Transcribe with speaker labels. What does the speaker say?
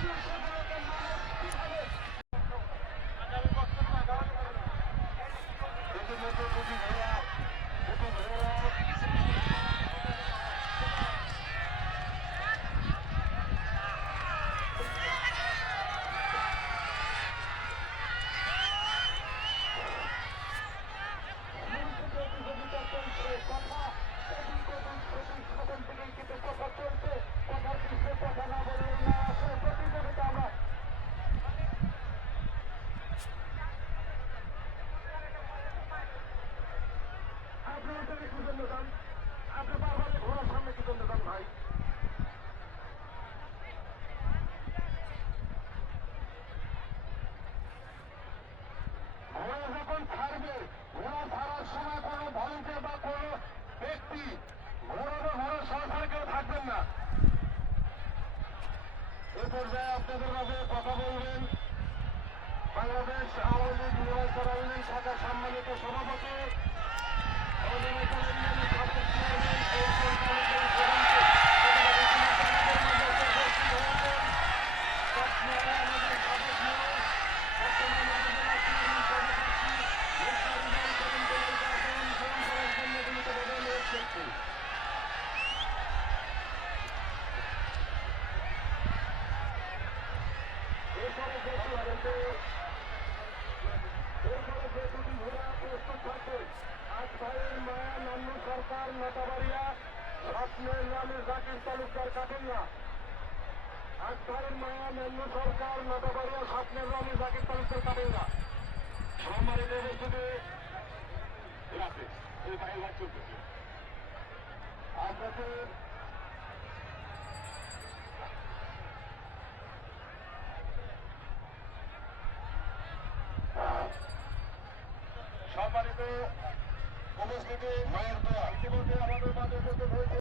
Speaker 1: Thank you. পর্যায়ে আপনাদের মাঝে কথা বলবেন। বাংলাদেশ আওয়ামী লীগ নির্বাচন সম্মানিত সভাপতি নামে জাকির তালুকদার আজ ভাইয়ের মায়া নান্নু সরকার নেতাবাড়িয়া স্বপ্নের নামে জাকির তালুকদার কাটেঙ্গা সম্মানিত উপস্থিতি সম্মানিত উপস্থিতি, মায়ের দোয়া। ইতিমধ্যে আমাদের মাঝে উপস্থিত হয়েছে